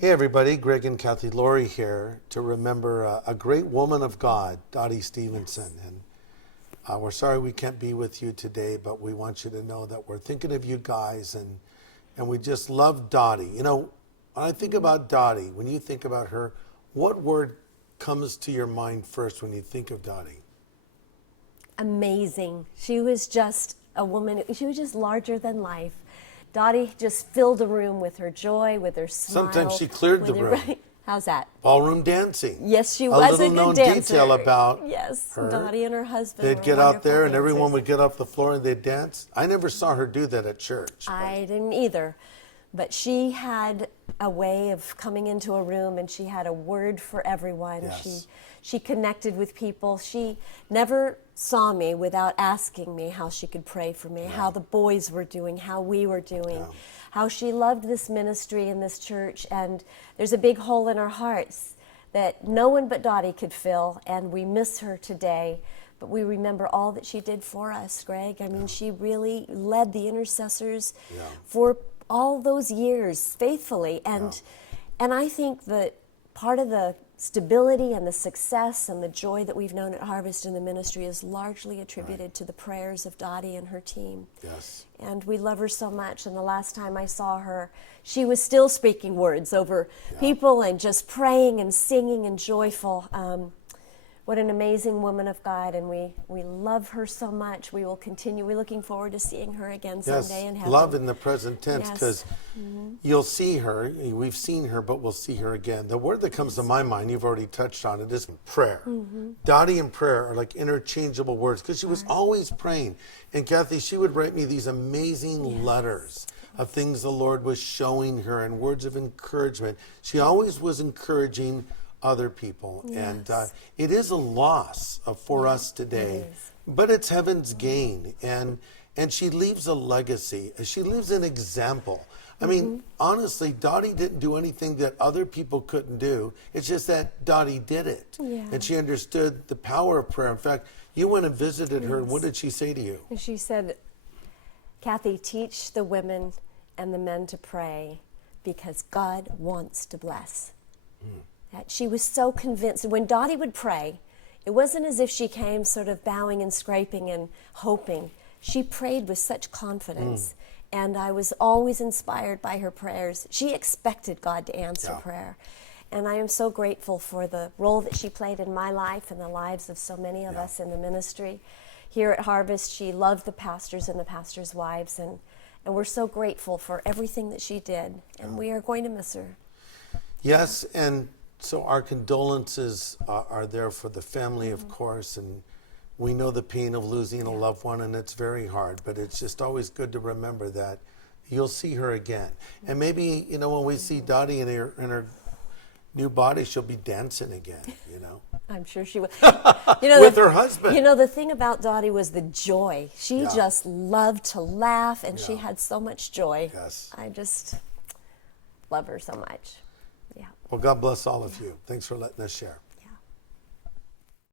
Hey everybody, Greg and Cathe Laurie here to remember a great woman of God, Dotty Stephenson. Yes. And we're sorry we can't be with you today, but we want you to know that we're thinking of you guys and we just love Dotty. You know, when I think about Dotty, when you think about her, what word comes to your mind first when you think of Dotty? Amazing. She was just a woman, she was just larger than life. Dotty just filled the room with her joy, with her smile. Sometimes she cleared the room. How's that? Ballroom dancing. Yes, she was a good dancer. A little known detail about yes, her. Dotty and her husband They'd were get out there and dancers. everyone would get off the floor and they'd dance. I never saw her do that at church. I didn't either. But she had a way of coming into a room and she had a word for everyone. Yes. She connected with people. She never saw me without asking me how she could pray for me, how the boys were doing, how we were doing, how she loved this ministry and this church. And there's a big hole in our hearts that no one but Dotty could fill, and we miss her today. But we remember all that she did for us, Greg. I mean, she really led the intercessors for all those years faithfully. And I think that part of the stability and the success and the joy that we've known at Harvest in the ministry is largely attributed to the prayers of Dotty and her team. Yes. And we love her so much. And the last time I saw her, she was still speaking words over people and just praying and singing and joyful. What an amazing woman of God, and we love her so much. We will continue. We're looking forward to seeing her again someday in heaven. Love in the present tense, because you'll see her. We've seen her, but we'll see her again. The word that comes to my mind, you've already touched on it, is prayer. Dotty and prayer are like interchangeable words, because she was always praying. And Cathe, she would write me these amazing letters of things the Lord was showing her and words of encouragement. She always was encouraging other people. And it is a loss for us today, but it's heaven's gain. And she leaves a legacy. She leaves an example. I mean, honestly, Dotty didn't do anything that other people couldn't do. It's just that Dotty did it. And she understood the power of prayer. In fact, you went and visited her, and what did she say to you? She said, Cathe, teach the women and the men to pray because God wants to bless. That she was so convinced. When Dotty would pray, it wasn't as if she came sort of bowing and scraping and hoping. She prayed with such confidence. And I was always inspired by her prayers. She expected God to answer prayer. And I am so grateful for the role that she played in my life and the lives of so many of us in the ministry. Here at Harvest, she loved the pastors and the pastors' wives. And we're so grateful for everything that she did. And we are going to miss her. Yes, and so our condolences are there for the family, of course, and we know the pain of losing a loved one, and it's very hard, but it's just always good to remember that you'll see her again. And maybe, you know, when we see Dotty in her new body, she'll be dancing again, you know. I'm sure she will. You know, with her husband. You know, the thing about Dotty was the joy. She just loved to laugh, and she had so much joy. Yes. I just love her so much. Well, God bless all of you. Thanks for letting us share.